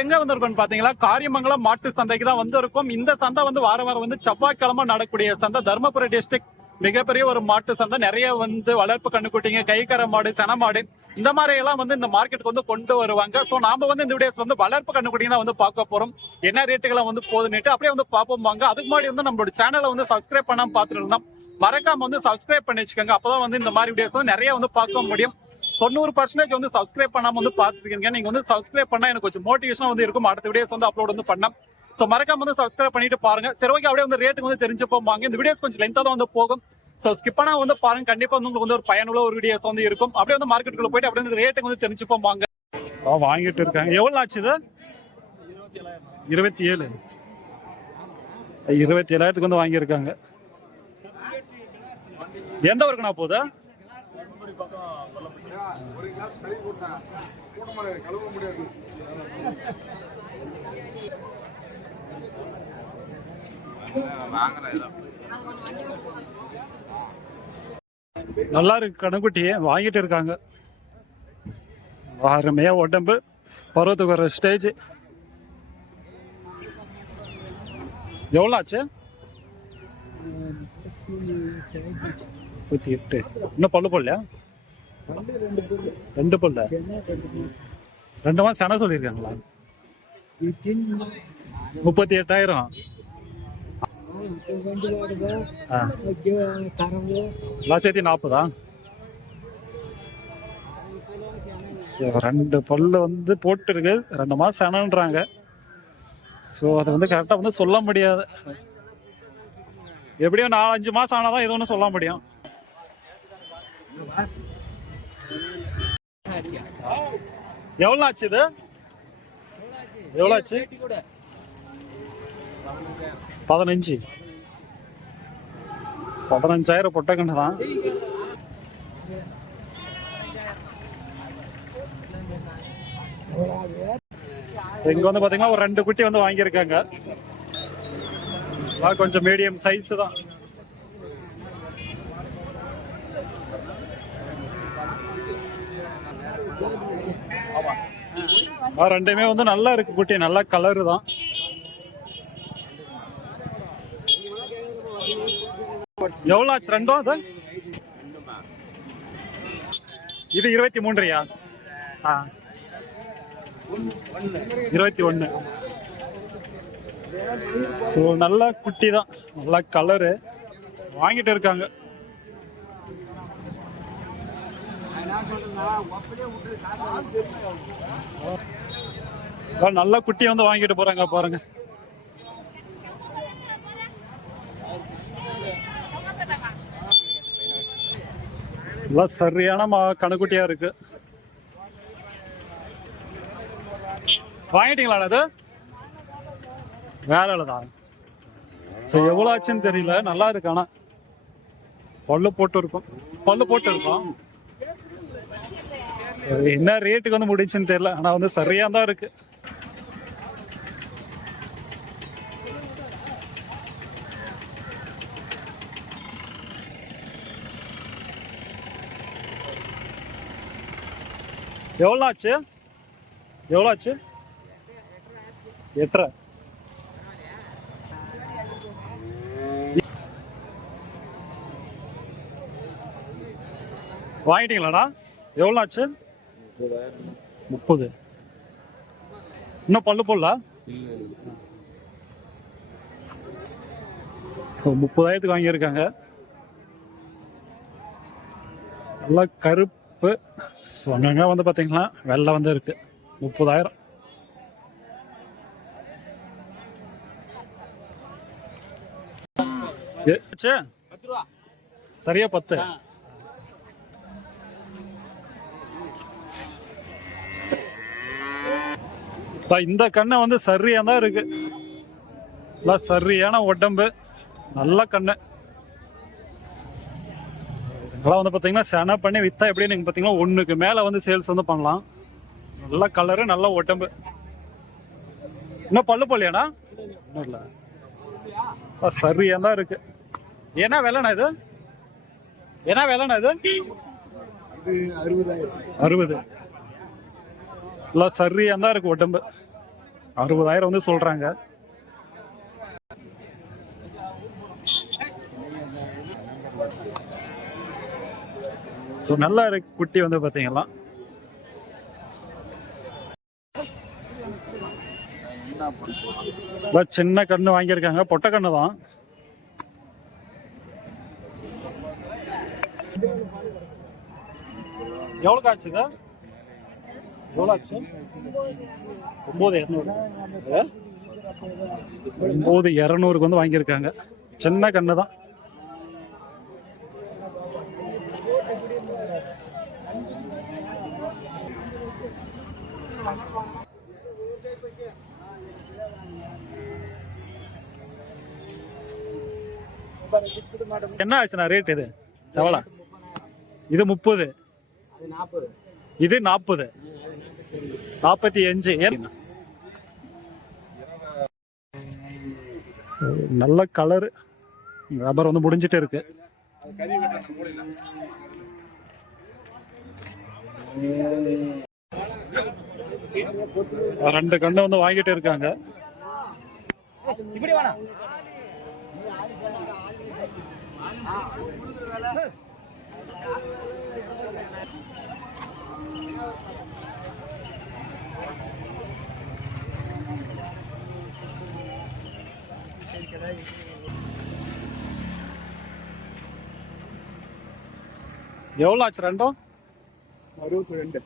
எங்க வந்திருக்கோம் பாத்தீங்களா? காரியமங்கலம் மாட்டு சந்தைக்கு தான் வந்திருக்கோம். இந்த சந்தை வந்து வார வாரம் வந்து செவ்வாய்க்கிழமை நடக்கக்கூடிய சந்தை. தருமபுரி டிஸ்ட்ரிக்ட் மிகப்பெரிய ஒரு மாட்டு சந்தை. நிறைய வந்து வளர்ப்பு கண்ணுக்குட்டிங்க கைக்கர மாடு சன மாடு இந்த மாதிரி எல்லாம் வந்து இந்த மார்க்கெட்டுக்கு வந்து கொண்டு வருவாங்க. ஸோ நாம வந்து இந்த வீடியோஸ் வந்து வளர்ப்பு கண்ணுக்குட்டிங்க தான் வந்து பார்க்க போறோம். என்ன ரேட்டுகளை வந்து போதுன்னுட்டு அப்படியே வந்து பார்ப்போம் வாங்க. அதுக்கு முன்னாடி வந்து நம்மளோட சேனலை வந்து சப்ஸ்கிரைப் பண்ணாம பார்த்துட்டு இருந்தோம். மறக்காம வந்து சப்ஸ்கிரைப் பண்ணி வச்சுக்கோங்க. அப்பதான் வந்து இந்த மாதிரி வீடியோஸ் வந்து நிறைய வந்து பார்க்க முடியும். தொண்ணூறு பர்சன்டேஜ் வந்து சப்ஸ்கிரைப் பண்ணாம வந்து பாத்துருக்கீங்க நீங்க வந்து சப்ஸ்கிரைப் பண்ணா எனக்கு கொஞ்சம் மோட்டிவேஷனா வந்து இருக்கும். அடுத்த வீடியோஸ் வந்து அப்லோட் வந்து பண்ணலாம் ஸோ மறக்காம வந்து சப்ஸ்கிரைப் பண்ணிட்டு பாருங்க. சரி ஓகே அப்படியே வந்து ரேட்டுக்கு வந்து தெரிஞ்சு போவாங்க இந்த வீடியோஸ் கொஞ்சம் லென்த்தாக தான் வந்து போகும். ஸோ ஸ்கிப் பண்ணா வந்து பாருங்க. கண்டிப்பா வந்து உங்களுக்கு வந்து ஒரு பயனுள்ள ஒரு வீடியோஸ் வந்து இருக்கும். அப்படியே வந்து மார்க்கெட்டுக்குள்ள போயிட்டு அப்படியே வந்து ரேட்டுக்கு வந்து தெரிஞ்சு போவாங்க வாங்கிட்டு இருக்காங்க. எவ்வளவு ஆச்சு இது? இருபத்தி ஏழு இருபத்தி ஏழாயிரத்துக்கு வந்து வாங்கியிருக்காங்க. எந்த ஊருக்குண்ணா போகுது? கோயில் பக்கம் சொல்ல முடியும் ஒரு கிளாஸ் கழுவி கொடுத்தேன் கூட கழுவ முடியாது. நல்லா இருக்கு கணக்குட்டி வாங்கிட்டு இருக்காங்க. அருமையா உடம்பு. பருவத்துக்கு வர ஸ்டேஜ் எவ்வளோ ஆச்சு? முப்பத்தி எட்டு. இன்னும் பல்லு போடலையா? ரெண்டு பல்ல. ரெண்டு மாதம் சென சொல்லியிருக்காங்களா? முப்பத்தி எட்டாயிரம். ஆ. நாற்பதா? ரெண்டு பல்லு வந்து போட்டுருக்கு. ரெண்டு மாதம் செனன்றாங்க. ஸோ அதை வந்து கரெக்டாக வந்து சொல்ல முடியாது. எப்படியும் நாலஞ்சு மாதம் ஆனால் தான் இது ஒன்று சொல்ல முடியும். எவ்வளோ ஆச்சு இது? எவ்வளோ ஆச்சு? பதினஞ்சு. பதினஞ்சாயிரம் பொட்ட கண்ணு தான். இங்க வந்து பாத்தீங்கன்னா ஒரு ரெண்டு குட்டி வந்து வாங்கியிருக்காங்க. கொஞ்சம் மீடியம் சைஸ் தான். ரெண்டுமே வந்து நல்லா இருக்கு குட்டி. நல்ல கலரு தான். எவ்வளோ ஆச்சு? ரெண்டும் அது? இது இருபத்தி மூன்றையா? ஆ. இருபத்தி ஒன்று. ஸோ நல்ல குட்டி தான். நல்ல கலரு வாங்கிட்டு இருக்காங்க. அதான் நல்ல குட்டி வந்து வாங்கிட்டு போறாங்க பாருங்க. நல்லா சரியான மா இருக்கு. வாங்கிட்டீங்களா அது? வேற தான் ஸோ எவ்வளோ ஆச்சுன்னு தெரியல. நல்லா இருக்கு ஆனா. பல்லு போட்டு இருக்கும். பல்லு போட்டு இருக்கும் சரி என்ன ரேட்டுக்கு வந்து முடிச்சுன்னு தெரியல. ஆனா வந்து சரியா தான் இருக்கு. எவ்வளோ ஆச்சு எவ்வளோ ஆச்சு எட்டரை. வாங்கிட்டீங்களாடா? எவ்வளோ ஆச்சு முப்பது. இன்னும் பல்லு போடல? முப்பதாயிரத்துக்கு வாங்கியிருக்காங்க. நல்லா கருப்பு சொன்னாங்க வந்து பார்த்தீங்கன்னா வெள்ளை வந்து இருக்கு. முப்பதாயிரம். சரியா பத்து. இந்த கண்ணை வந்து சரியா தான் இருக்கு சரியான உடம்பு. நல்ல கண்ணு. அதெல்லாம் வந்து பார்த்தீங்கன்னா சென பண்ணி வித்தா எப்படி நீங்கள் பார்த்தீங்கன்னா ஒன்றுக்கு மேலே வந்து சேல்ஸ் வந்து பண்ணலாம். நல்ல கலரு நல்ல உடம்பு இன்னும் பல்லு போலியாண்ணா இன்னும் இல்லை. சரியாக தான் இருக்கு. என்ன விலைண்ணா இது? என்ன விலைண்ணா இது? அறுபதாயிரம் அறுபது. எல்லாம் சரியாக தான் இருக்கு உடம்பு அறுபதாயிரம் வந்து சொல்கிறாங்க ஸோ நல்லா இருக்கு குட்டி வந்து பார்த்தீங்களா சின்ன கண்ணு வாங்கியிருக்காங்க. பொட்டை கண்ணு தான். எவ்வளோ ஆச்சுங்க எவ்வளோ ஆச்சு? ஒம்பது இரநூறு. ஒம்பது இரநூறுக்கு வந்து வாங்கியிருக்காங்க. சின்ன கண்ணு தான். என்ன ஆச்சுண்ணா ரேட் இது? செவலா? இது முப்பது. இது நாற்பது. நாற்பத்தி அஞ்சு. ஏன்? நல்ல கலர் வியாபாரம் வந்து முடிஞ்சிட்டு இருக்கு. ரெண்டு கண்ணு வந்து வாங்கிட்டு இருக்காங்க. எவ்வளோ ஆச்சு ரெண்டும்? அறுபத்தி ரெண்டு.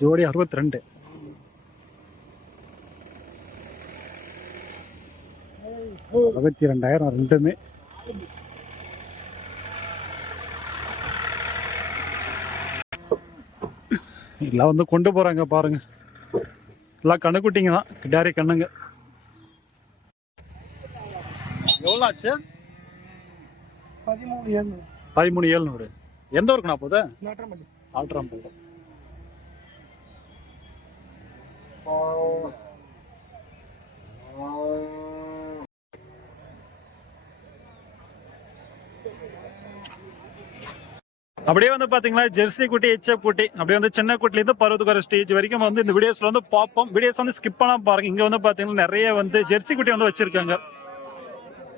ஜோடி அறுபத்தி ரெண்டு. அறுபத்தி ரெண்டாயிரம் ரெண்டுமே. எல்லாம் வந்து கொண்டு போறாங்க பாருங்க. எல்லாம் கண்ணுக்குட்டிங்க தான். கிடாரி கண்ணுங்க. எவ்வளோ ஆச்சு பதிமூணு ஏழு பதிமூணு ஏழ்நூறு. எந்த ஊருக்குண்ணா போகுது நாட்டம்பள்ளி ஆல்ட்ராம்பள்ளி அப்படியே வந்து பாத்தீங்கன்னா ஜெர்சி குட்டி எச்எப் குட்டி அப்படியே வந்து சின்ன குட்டில இருந்து பருவத்துக்கு ஸ்டேஜ் வரைக்கும் வந்து இந்த வீடியோஸ்ல வந்து பார்ப்போம். வீடியோஸ் வந்து ஸ்கிப் பண்ணாம பாருங்க. இங்க வந்து பாத்தீங்கன்னா நிறைய வந்து ஜெர்சி குட்டி வந்து வச்சிருக்காங்க.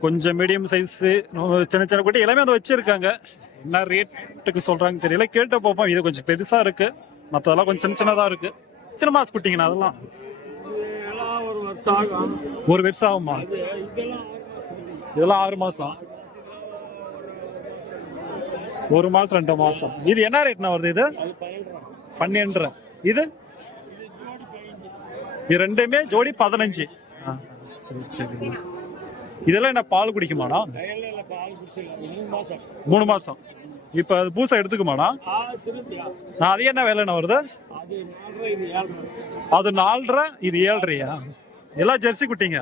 கொஞ்சம் மீடியம் சைஸ் சின்ன சின்ன குட்டி எல்லாமே வந்து வச்சிருக்காங்க. என்ன ரேட்டுக்கு சொல்றாங்க தெரியல. கேட்டு பார்ப்போம். இது கொஞ்சம் பெருசா இருக்கு. மத்ததெல்லாம் கொஞ்சம் சின்ன சின்னதா இருக்கு. எத்தனை மாசம் குட்டிங்கண்ணா அதெல்லாம். ஒரு வருஷம் ஆகும். ஒரு வருஷம் ஆகுமா? இதெல்லாம் ஆறு மாசம். ஒரு மாசம் ரெண்டு மாசம். இது என்ன ரேட்னா வருது இது? பன்னெண்டு இது? இது ரெண்டுமே ஜோடி பதினஞ்சு. ஆ, சரி சரி. இதெல்லாம் என்ன பால் குடிக்குமாடா மூணு மாசம். இப்ப அது பூசை எடுத்துக்குமாடா நான் அது என்ன வேலைண்ணா வருது? அது நாலரை இது ஏழரையா? எல்லாம் ஜெர்சி குட்டிங்க?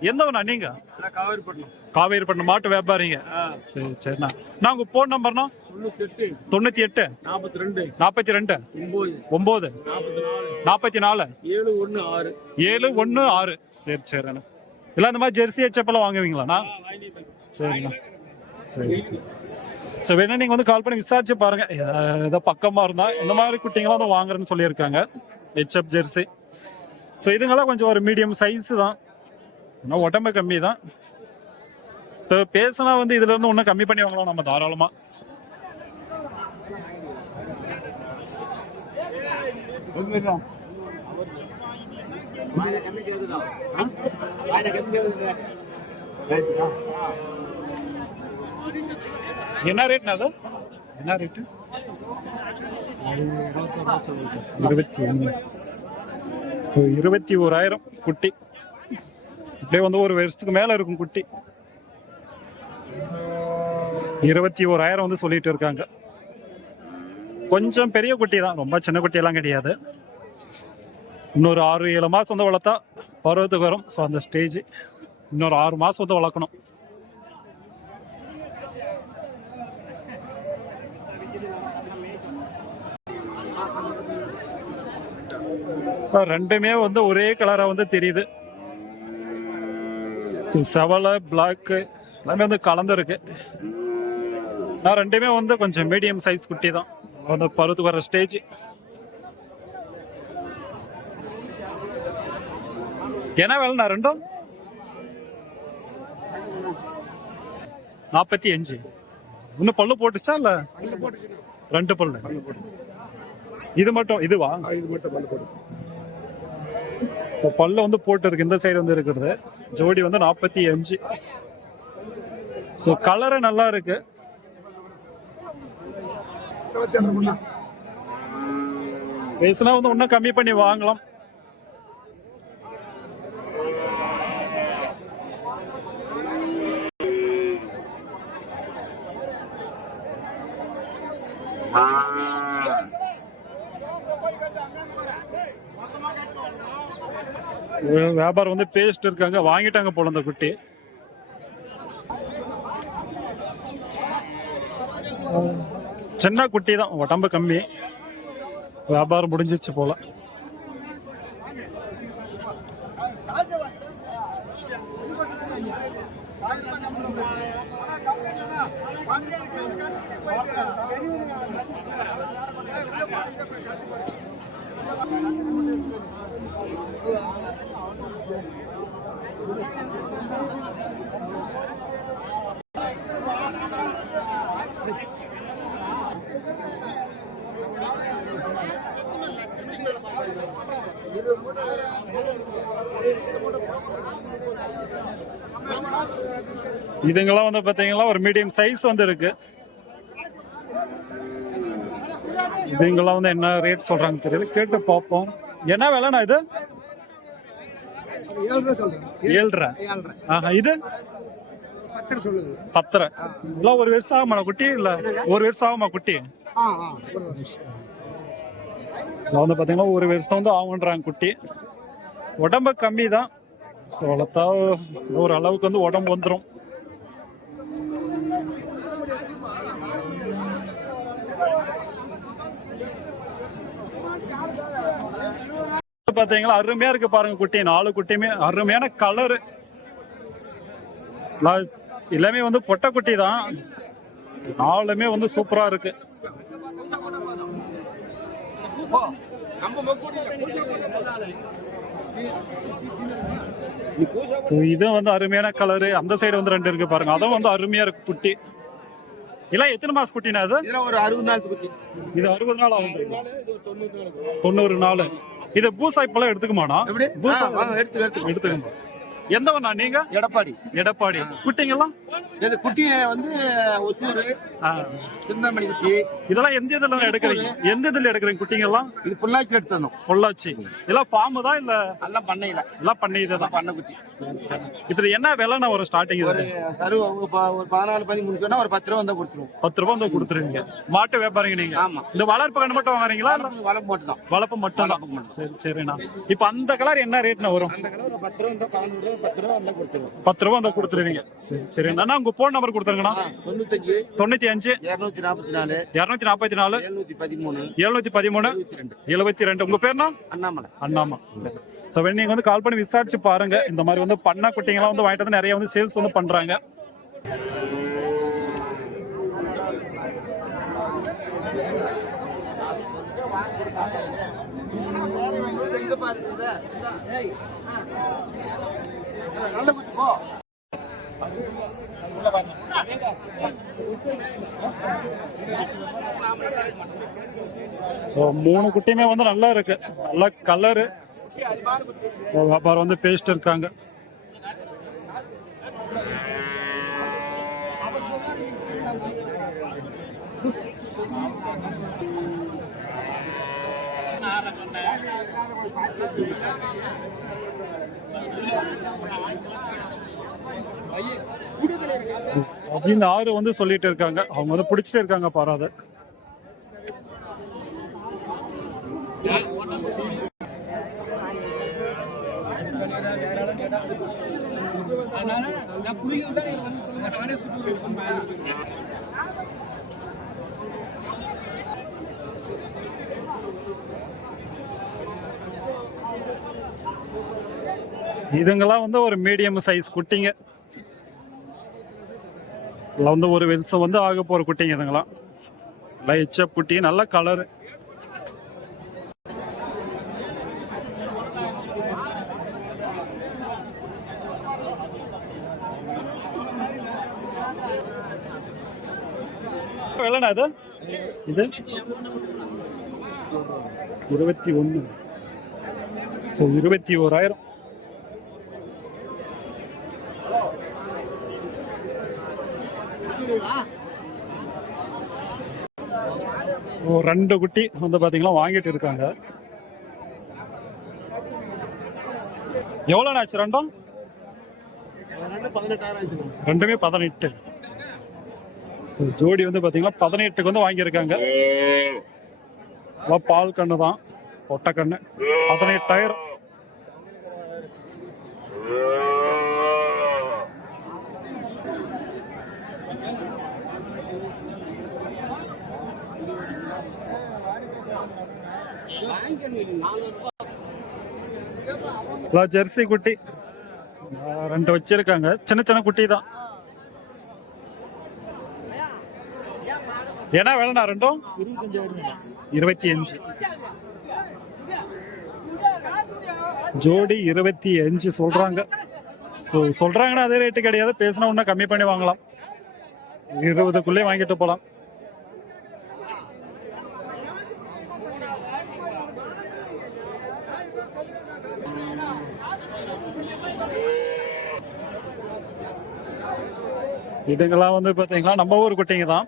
எந்த ஒண்ணா நீங்க? காவேரிப்பட்டினம். காவேரிப்பட்டினம் மாட்டு வியாபாரிங்க. சரி சரிண்ணா. நான் உங்க போன் நம்பர்னா தொண்ணூத்தி எட்டு நாற்பத்தி ரெண்டு நாற்பத்தி ரெண்டு ஒன்பது நாற்பத்தி நாலு ஏழு ஒன்று ஆறு. ஏழு ஒன்று ஆறு. சரி சரிண்ணா இல்லை இந்த மாதிரி ஜெர்சி ஹெச்எப்பெல்லாம் வாங்குவீங்களாண்ணா? சரிண்ணா. சரி ஸோ வேணா நீங்கள் வந்து கால் பண்ணி விசாரிச்சு பாருங்க. ஏதா- பக்கமாக இருந்தால் இந்த மாதிரி குட்டிங்களாம் வந்து வாங்குறேன்னு சொல்லியிருக்காங்க. HF Jersey. ஸோ இதுங்கெல்லாம் கொஞ்சம் ஒரு மீடியம் சைஸ் தான். இன்னும் உடம்பு கம்மி தான் இப்போ பேசினா வந்து இதுல இருந்து இன்னும் கம்மி பண்ணி வாங்கலாம் நம்ம தாராளமாக என்ன ரேட்னா அது? என்ன ரேட்டு இருபத்தி ஒன்று. இருபத்தி ஓராயிரம் குட்டி. அப்படியே வந்து ஒரு வருஷத்துக்கு மேல இருக்கும் குட்டி. இருபத்தி ஓராயிரம் வந்து சொல்லிட்டு இருக்காங்க. கொஞ்சம் பெரிய குட்டி தான் ரொம்ப சின்ன குட்டி எல்லாம் கிடையாது. இன்னொரு ஆறு ஏழு மாசம் வந்து வளர்த்தா பருவத்துக்கு வரும். ஸோ அந்த ஸ்டேஜ் இன்னொரு ஆறு மாசம் வந்து வளர்க்கணும். ரெண்டுமே வந்து ஒரே கலரா வந்து தெரியுது. ஸோ செவலை பிளாக்கு எல்லாமே வந்து கலந்துருக்கு. நான் ரெண்டுமே வந்து கொஞ்சம் மீடியம் சைஸ் குட்டி தான். வந்து பருவத்துக்கு வர ஸ்டேஜ் என்ன வேலைண்ணா ரெண்டும்? நாற்பத்தி அஞ்சு. இன்னும் பல்லு போட்டுச்சா இல்ல? ரெண்டு பல்லு. இது மட்டும் இதுவா? இது மட்டும் பல்லு போட்டு ஸோ பல்லு வந்து போட்டு இருக்கு இந்த சைடு வந்து இருக்கிறது. ஜோடி வந்து நாற்பத்தி அஞ்சு. ஸோ கலரு நல்லா இருக்கு. பேசுனா வந்து இன்னும் கம்மி பண்ணி வாங்கலாம். வி- வியாபாரம் வந்து பேசிட்டு இருக்காங்க. வாங்கிட்டாங்க போல அந்த குட்டி. சின்ன குட்டி தான். உடம்பு கம்மி. வியாபாரம் முடிஞ்சிச்சு போல. இதுங்கெல்லாம் வந்து பாத்தீங்கன்னா ஒரு மீடியம் சைஸ் வந்து இருக்கு. இதுங்கெல்லாம் வந்து என்ன ரேட் சொல்றாங்க தெரியல. கேட்டு பார்ப்போம். என்ன விலைண்ணா இது? ஏழ்ரை ஆஹா இது? பத்தரை இல்ல ஒரு வருஷம் ஆகுமா குட்டி? இல்ல ஒரு வருஷம் ஆகுமா குட்டி. இதுல வந்து பார்த்தீங்கன்னா ஒரு வருஷம் வந்து ஆகுன்றாங்க குட்டி. உடம்பு கம்மி தான் ஸோ வளர்த்தா ஒரு அளவுக்கு வந்து உடம்பு வந்துடும் பார்த்தீங்களா அருமையா இருக்கு பாருங்க குட்டி. நாலு குட்டியுமே அருமையான கலரு எல்லாமே வந்து பொட்டை குட்டி தான் நாலுமே வந்து சூப்பரா இருக்கு. இதுவும் வந்து அருமையான கலரு அந்த சைடு வந்து ரெண்டு இருக்கு பாருங்க. அதுவும் வந்து அருமையா இருக்கு குட்டி. இல்ல எத்தனை மாசம் குட்டினா அது இதெல்லாம் ஒரு அறுபது நாள் குட்டி. இது அறுபது நாள் ஆகும் தொண்ணூறு நாள். இது பூசா இப்பெல்லாம் எடுத்துக்குமாண்ணா? எப்படி? பூசா எடுத்து எடுத்துக்கமா? எந்தவண்ணா நீங்க? எடப்பாடி. எடப்பாடி. குட்டிங்கெல்லாம்? இது குட்டியை வந்து ஒசூர் சிந்தாமணி குட்டி. இதெல்லாம் எந்த இதுல எடுக்கிறீங்க? எந்த இதுல எடுக்கிறீங்க குட்டிங்கெல்லாம்? இது பொள்ளாச்சியில் எடுத்து வந்தோம் பொள்ளாச்சி. இதெல்லாம் ஃபார்ம் தான் இல்ல? எல்லாம் பண்ணையில. எல்லாம் பண்ணி இதுதான் பண்ண குட்டி. இதுல என்ன விலைண்ணா ஒரு ஸ்டார்டிங் இது? சரு ஒரு பதினாலு பதிமூணு சொன்னா ஒரு பத்து ரூபா வந்தா கொடுத்துருவோம். பத்து ரூபா வந்து கொடுத்துருவீங்க. மாட்டு வியாபாரிங்க நீங்க? ஆமா. இந்த வளர்ப்பு கண்ணு மட்டும் வாங்குறீங்களா? வளர்ப்பு மட்டும் தான் வளர்ப்பு மட்டும் தான். சரி சரிண்ணா. இப்ப அந்த கலர் என்ன ரேட்னா வரும்? அந்த கலர் பத்து ரூபா பதினோரு பத்து ரூபா வந்து கொடுத்துருவீங்க. சரி சரிண்ணா உங்க போன் நம்பர் கொடுத்துருங்கண்ணா. தொண்ணூத்தஞ்சு தொண்ணூத்தி அஞ்சு இருநூத்தி நாற்பத்தி நாலு இருநூத்தி நாற்பத்தி நாலு எழுநூத்தி பதிமூணு எழுநூத்தி பதிமூணு எழுபத்தி ரெண்டு. உங்க பேர்னா அண்ணாமலை. அண்ணாமா சரி. ஸோ நீங்க வந்து கால் பண்ணி விசாரிச்சு பாருங்க. இந்த மாதிரி வந்து பண்ண குட்டிங்கலாம் வந்து வாங்கிட்டு வந்து நிறைய வந்து சேல்ஸ் வந்து பண்றாங்க. இது பாரு மூணு குட்டியுமே வந்து நல்லா இருக்கு. நல்ல கலரு வியாபாரம் வந்து பேஸ்ட் இருக்காங்க. அப்படின்னு ஆறு வந்து சொல்லிட்டு இருக்காங்க. அவங்க வந்து பிடிச்சிட்டு இருக்காங்க பாராது இதுங்கெல்லாம் வந்து ஒரு மீடியம் சைஸ் குட்டிங்க. இதில் வந்து ஒரு வருஷம் வந்து ஆக போகிற குட்டிங்க இதுங்களாம் நல்லா எச்ச குட்டி நல்ல கலரு விலைண்ணா இது? இது? இருபத்தி ஒன்று ஸோ இருபத்தி ஓராயிரம். ரெண்டு குட்டி வந்து பார்த்தீங்கன்னா வாங்கிட்டு இருக்காங்க. எவ்வளோ ஆச்சு ரெண்டும்? ரெண்டுமே பதினெட்டு. ஜோடி வந்து பார்த்தீங்கன்னா பதினெட்டுக்கு வந்து வாங்கியிருக்காங்க. எல்லாம் பால் கண்ணு தான் ஒட்டை கண்ணு. பதினெட்டாயிரம் ஹலோ ஜெர்சி குட்டி. ரெண்டு வச்சிருக்காங்க. சின்ன சின்ன குட்டி தான். ஏன்னா வேணா ரெண்டும் இருபத்தி அஞ்சு. ஜோடி இருபத்தி அஞ்சு சொல்றாங்க. ஸோ சொல்றாங்கன்னா அதே ரேட்டு கிடையாது. பேசினா இன்னும் கம்மி பண்ணி வாங்கலாம். இருபதுக்குள்ளே வாங்கிட்டு போகலாம் இதுங்கெல்லாம் வந்து பார்த்தீங்கன்னா நம்ம ஊர் குட்டிங்க தான்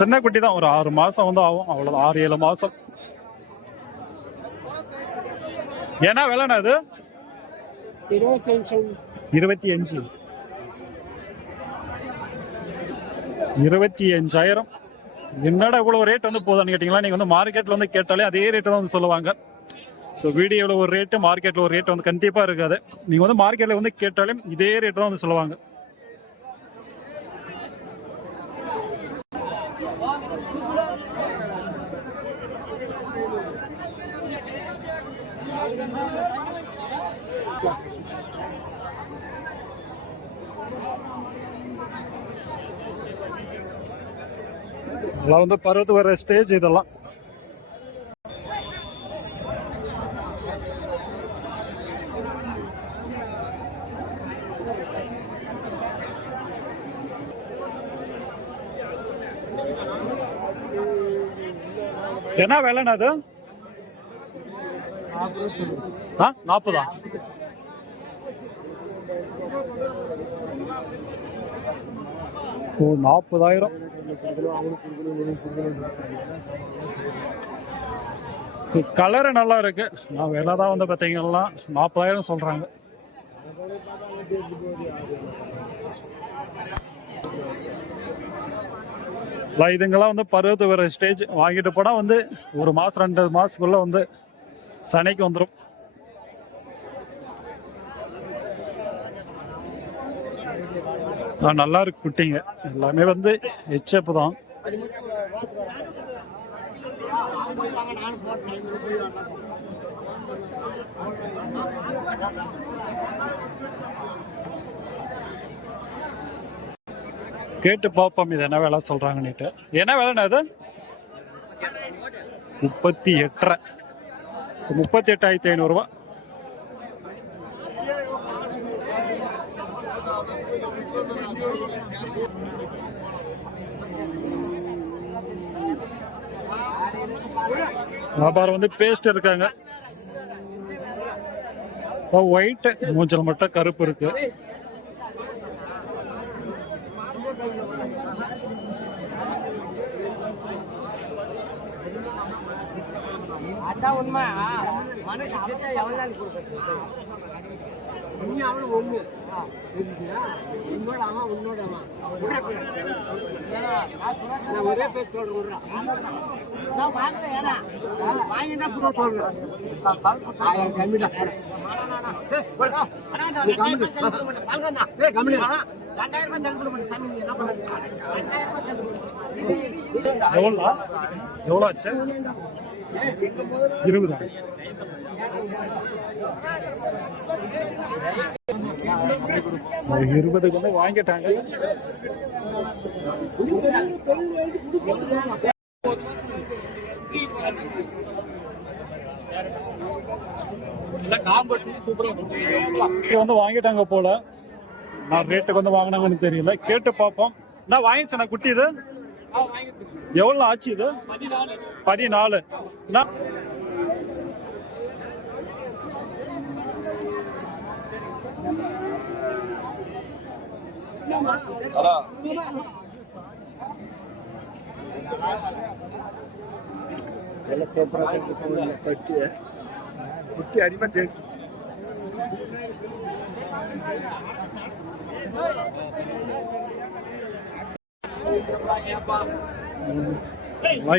சின்ன குட்டி தான். ஒரு ஆறு மாசம் வந்து ஆகும். அவ்வளவு ஆறு ஏழு மாசம். என்ன விலைண்ணா இது? இருபத்தி அஞ்சு. இருபத்தி அஞ்சாயிரம். என்னடா இவ்வளவு ரேட் வந்து போதான்னு கேட்டீங்களா? நீங்க வந்து மார்க்கெட்ல வந்து கேட்டாலே அதே ரேட்டு தான் வந்து சொல்லுவாங்க. ஸோ வீடியோவில் ஒரு ரேட்டு மார்க்கெட்டில் ஒரு ரேட் வந்து கண்டிப்பாக இருக்காது. நீங்கள் வந்து மார்க்கெட்டில் வந்து கேட்டாலே இதே ரேட்டு தான் வந்து சொல்லுவாங்க. அதெல்லாம் வந்து பருவத்து வர ஸ்டேஜ் இதெல்லாம். என்ன விலைண்ணா அது? ஆ நாற்பதா? ஓ நாற்பதாயிரம். கலரு நல்லா இருக்கு. நான் விலை தான் வந்து பார்த்தீங்கன்னா நாற்பதாயிரம் சொல்றாங்க. இதுங்கெல்லாம் வந்து பருவத்து வர ஸ்டேஜ் வாங்கிட்டு போனால் வந்து ஒரு மாதம் ரெண்டு மாதத்துக்குள்ளே வந்து சனைக்கு வந்துடும் நல்லா இருக்கு குட்டிங்க. எல்லாமே வந்து எச்சப்பு தான். கேட்டு பார்ப்போம் இது என்ன வேலை சொல்கிறாங்கன்னுட்டு என்ன வேலைண்ணா அது முப்பத்தி எட்டரை. முப்பத்தி எட்டாயிரத்தி ஐநூறுரூவா வியாபாரம் வந்து பேஸ்ட் இருக்காங்க. ஒயிட் மூஞ்சல் மட்டும் கருப்பு இருக்குது அதான் உண்மை. மனசு அப்படியே எவ்வளோ நாள் கொடுக்குறது. நீ அவனு ஒண்ணு இருந்தியா? உன்னோட அவன் உன்னோட அவன். ஒரே பேர். சொல்றேன் வாங்கல ஏன்னா. தான். ரெண்டாயிரம் ரூபாய் சாமி என்ன பண்ணுறது எவ்வளோ எவ்வளோ ஆச்சு? இருபதா. இருபதுக்கு வந்து வாங்கிட்டாங்க. வந்து வாங்கிட்டாங்க போல. நான் ரேட்டுக்கு வந்து வாங்கினாங்கன்னு தெரியல. கேட்டு பார்ப்போம். நான் வாங்கிச்சேண்ணா குட்டி இது? எவ்வளோ ஆச்சு இது? பதினாலு. கட்டி. குட்டி அடிமை தேக்கு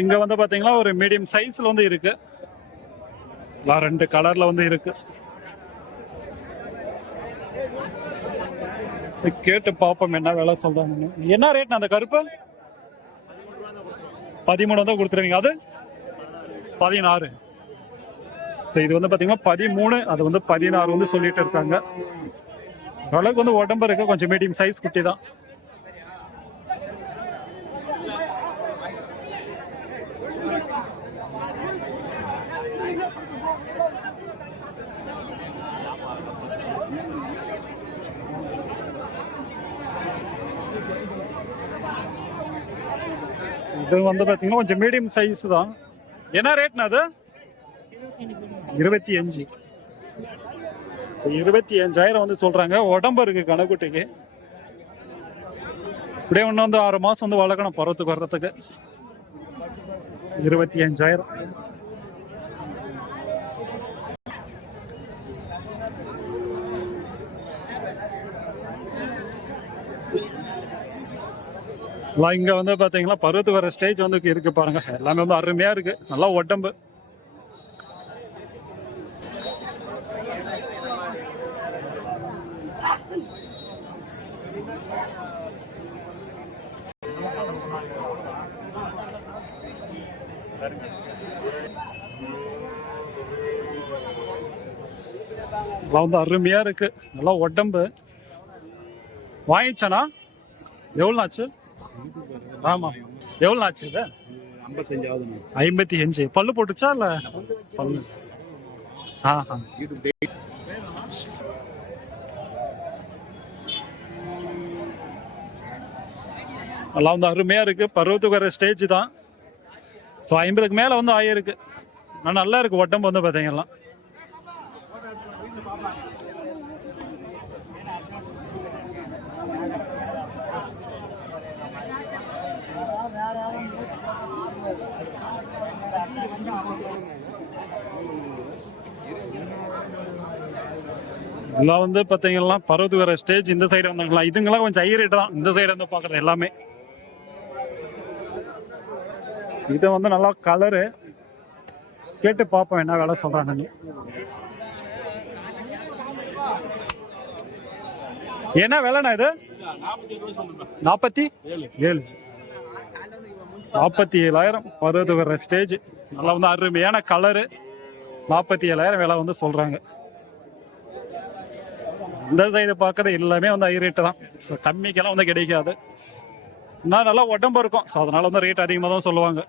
இங்க வந்து பாத்தீங்கன்னா ஒரு மீடியம் சைஸ்ல வந்து இருக்கு. ரெண்டு கலர்ல வந்து இருக்கு. கேட்டு பாப்போம் என்ன விலை சொல்றாங்க என்ன ரேட் அந்த கருப்பு? பதிமூணு தான் கொடுத்துருவீங்க. அது? பதினாறு. சரி இது வந்து பாத்தீங்கன்னா பதிமூணு அது வந்து பதினாறு வந்து சொல்லிட்டு இருக்காங்க. அளவுக்கு வந்து உடம்பு இருக்கு கொஞ்சம் மீடியம் சைஸ் குட்டி தான் இது வந்து பார்த்தீங்கன்னா கொஞ்சம் மீடியம் சைஸ் தான். என்ன ரேட்னா அது? இருபத்தி அஞ்சு. இருபத்தி அஞ்சாயிரம் வந்து சொல்றாங்க. உடம்பு இருக்கு கணக்குட்டிக்கு. இப்படியே ஒன்று வந்து ஆறு மாதம் வந்து வளர்க்கணும் பருவத்துக்கு வர்றதுக்கு. இருபத்தி அஞ்சாயிரம். இங்கே வந்து பாத்தீங்கன்னா பருவத்து வர ஸ்டேஜ் வந்து இருக்கு பாருங்க. எல்லாமே வந்து அருமையா இருக்கு. நல்லா உடம்பு. எல்லாம் வந்து அருமையா இருக்கு. நல்லா உடம்பு. வாங்கிச்சானா? எவ்வளோ ஆச்சு ஆமா. எவ்வளோ ஆச்சு இது? ஐம்பத்தஞ்சாவது ஐம்பத்தி அஞ்சு. பல்லு போட்டுச்சா இல்ல? பல்லு. ஆஹா நல்லா வந்து அருமையா இருக்கு. பருவத்துக்கு வர ஸ்டேஜ் தான். ஸோ ஐம்பதுக்கு மேல வந்து ஆயிருக்கு. ஆனால் நல்லா இருக்கு. உடம்பு வந்து பார்த்தீங்கன்னா எல்லாம் வந்து பார்த்தீங்கன்னா பருவத்து வர ஸ்டேஜ் இந்த சைடு வந்தாங்களா இதுங்கெல்லாம் கொஞ்சம் ஹை ரேட் தான். இந்த சைடு வந்து பார்க்குறது எல்லாமே. இது வந்து நல்லா கலரு கேட்டு பார்ப்போம் என்ன வேலை சொல்கிறாங்க என்ன விலைண்ணா இது? நாற்பத்தி ஏழு. நாற்பத்தி ஏழாயிரம் பருவத்து வர ஸ்டேஜ் நல்லா வந்து அருமையான கலரு நாற்பத்தி ஏழாயிரம் விலை வந்து சொல்கிறாங்க இந்த சைடு பார்க்கறது எல்லாமே வந்து ஹை ரேட்டு தான். ஸோ கம்மிக்கெல்லாம் வந்து கிடைக்காது. நான் நல்லா உடம்பு இருக்கும். ஸோ அதனால வந்து ரேட் அதிகமாக தான் சொல்லுவாங்க.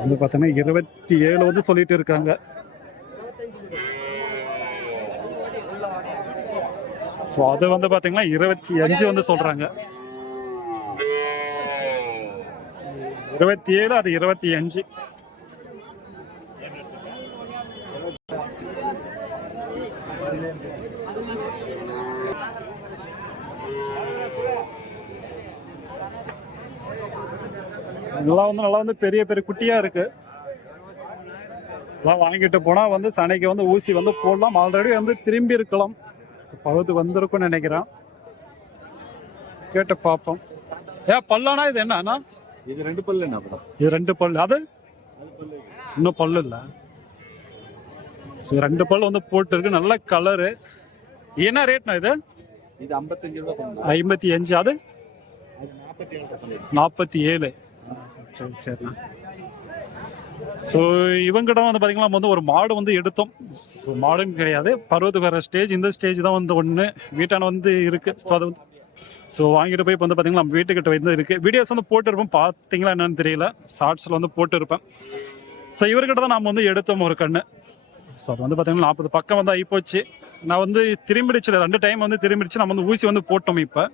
வந்து பார்த்தோன்னா இருபத்தி ஏழு வந்து சொல்லிட்டு இருக்காங்க. ஸோ அது வந்து பார்த்தீங்கன்னா இருபத்தி அஞ்சு வந்து சொல்கிறாங்க இருபத்தி ஏழு அது இருபத்தி அஞ்சு இதெல்லாம் வந்து நல்லா வந்து பெரிய பெரிய குட்டியா இருக்கு. இதெல்லாம் வாங்கிட்டு போனா வந்து சனைக்கு வந்து ஊசி வந்து போடலாம். ஆல்ரெடி வந்து திரும்பி இருக்கலாம். பகுதி வந்திருக்கும்னு நினைக்கிறேன். கேட்டு பார்ப்போம். ஏன் பல்லானா இது என்னன்னா இது ரெண்டு பல்லு என்ன இது ரெண்டு பல் அது? இன்னும் பல்லு இல்லை. ஸோ ரெண்டு பல் வந்து போட்டு இருக்கு நல்ல கலரு என்ன ரேட்னா இது? இது ஐம்பத்தஞ்சு ரூபா ஐம்பத்தி அஞ்சு. அது? நாற்பத்தி ஏழு. சரி சரிண்ணா. ஸோ இவங்கிட்ட வந்து பார்த்தீங்கன்னா நம்ம வந்து ஒரு மாடு வந்து எடுத்தோம். ஸோ மாடுன்னு கிடையாது. பருவத்துக்கு வர ஸ்டேஜ் இந்த ஸ்டேஜ் தான் வந்து ஒன்று வீட்டான வந்து இருக்கு. ஸோ அது வந்து ஸோ வாங்கிட்டு போய் இப்போ வந்து பார்த்தீங்கன்னா நம்ம வீட்டுக்கிட்ட வந்து இருக்கு. வீடியோஸ் வந்து போட்டிருப்போம். பார்த்தீங்களா என்னன்னு தெரியல. ஷார்ட்ஸில் வந்து போட்டிருப்பேன். ஸோ இவர்கிட்ட தான் நம்ம வந்து எடுத்தோம் ஒரு கண்ணு. ஸோ அது வந்து பார்த்தீங்கன்னா நாற்பது பக்கம் வந்து ஆகிப்போச்சு நான் வந்து திரும்பிடுச்சு ரெண்டு டைம் வந்து திரும்பிடுச்சு. நம்ம வந்து ஊசி வந்து போட்டோம் இப்போ.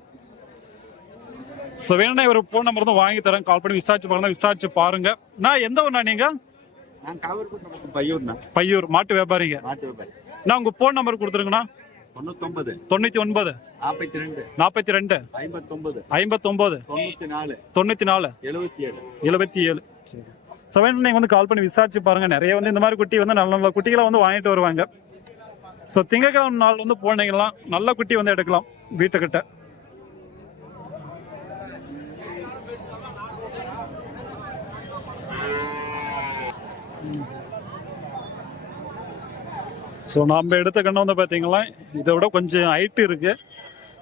ஸோ வேணும்னா இவர் ஃபோன் நம்பர் தான் வாங்கி தரேன். கால் பண்ணி விசாரிச்சு பாருங்க விசாரிச்சு பாருங்க. நான் எந்த ஊர்ண்ணா நீங்க? நான் காவிரி பையூர்ண்ணா பையூர் மாட்டு வியாபாரிங்க. நான் உங்க ஃபோன் நம்பர் கொடுத்துருங்கண்ணா. தொண்ணூற்றி ஒன்பது நாற்பத்தி ரெண்டு நாற்பத்தி ரெண்டு ஐம்பத்தொன்பது. ஐம்பத்தொம்போது தொண்ணூத்தி நாலு தொண்ணூற்றி நாலு எழுபத்தி ஏழு. எழுபத்தி ஏழு. சரி. ஸோ வேணும் நீங்கள் வந்து கால் பண்ணி விசாரிச்சு பாருங்க. நிறைய வந்து இந்த மாதிரி குட்டி வந்து நல்ல நல்ல குட்டிகளை வந்து வாங்கிட்டு வருவாங்க. ஸோ திங்கக்கிழமை நாள் வந்து போனீங்கன்னா நல்ல குட்டி வந்து எடுக்கலாம் வீட்டுக்கிட்ட. ஸோ நம்ம எடுத்த கண்ணு வந்து பார்த்தீங்கன்னா இதை விட கொஞ்சம் ஹைட்டு இருக்குது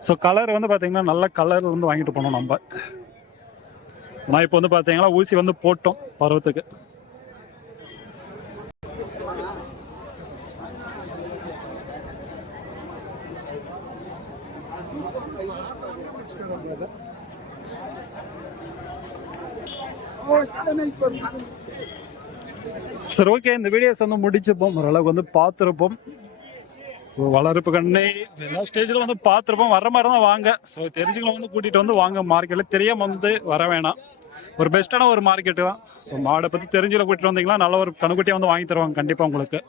ஸோ கலர் வந்து பார்த்தீங்கன்னா நல்ல கலர் வந்து வாங்கிட்டு போனோம் நம்ம. நான் இப்போ வந்து பார்த்தீங்கன்னா ஊசி வந்து போட்டோம் பருவத்துக்கு. சரி ஓகே இந்த வீடியோஸ் வந்து முடிச்சுப்போம். ஓரளவுக்கு வந்து பார்த்துருப்போம். ஸோ வளர்ப்பு கண்ணை எல்லா ஸ்டேஜில் வந்து பார்த்துருப்போம். வர மாதிரி தான் வாங்க. ஸோ தெரிஞ்சுக்கலாம் வந்து கூட்டிகிட்டு வந்து வாங்க. மார்க்கெட்டில் தெரியாம வந்து வர வேணாம். ஒரு பெஸ்ட்டான ஒரு மார்க்கெட்டு தான். ஸோ மாடை பற்றி தெரிஞ்சுல கூட்டிகிட்டு வந்தீங்கன்னா நல்ல ஒரு கணக்குட்டியாக வந்து வாங்கி தருவாங்க. கண்டிப்பாக உங்களுக்கு.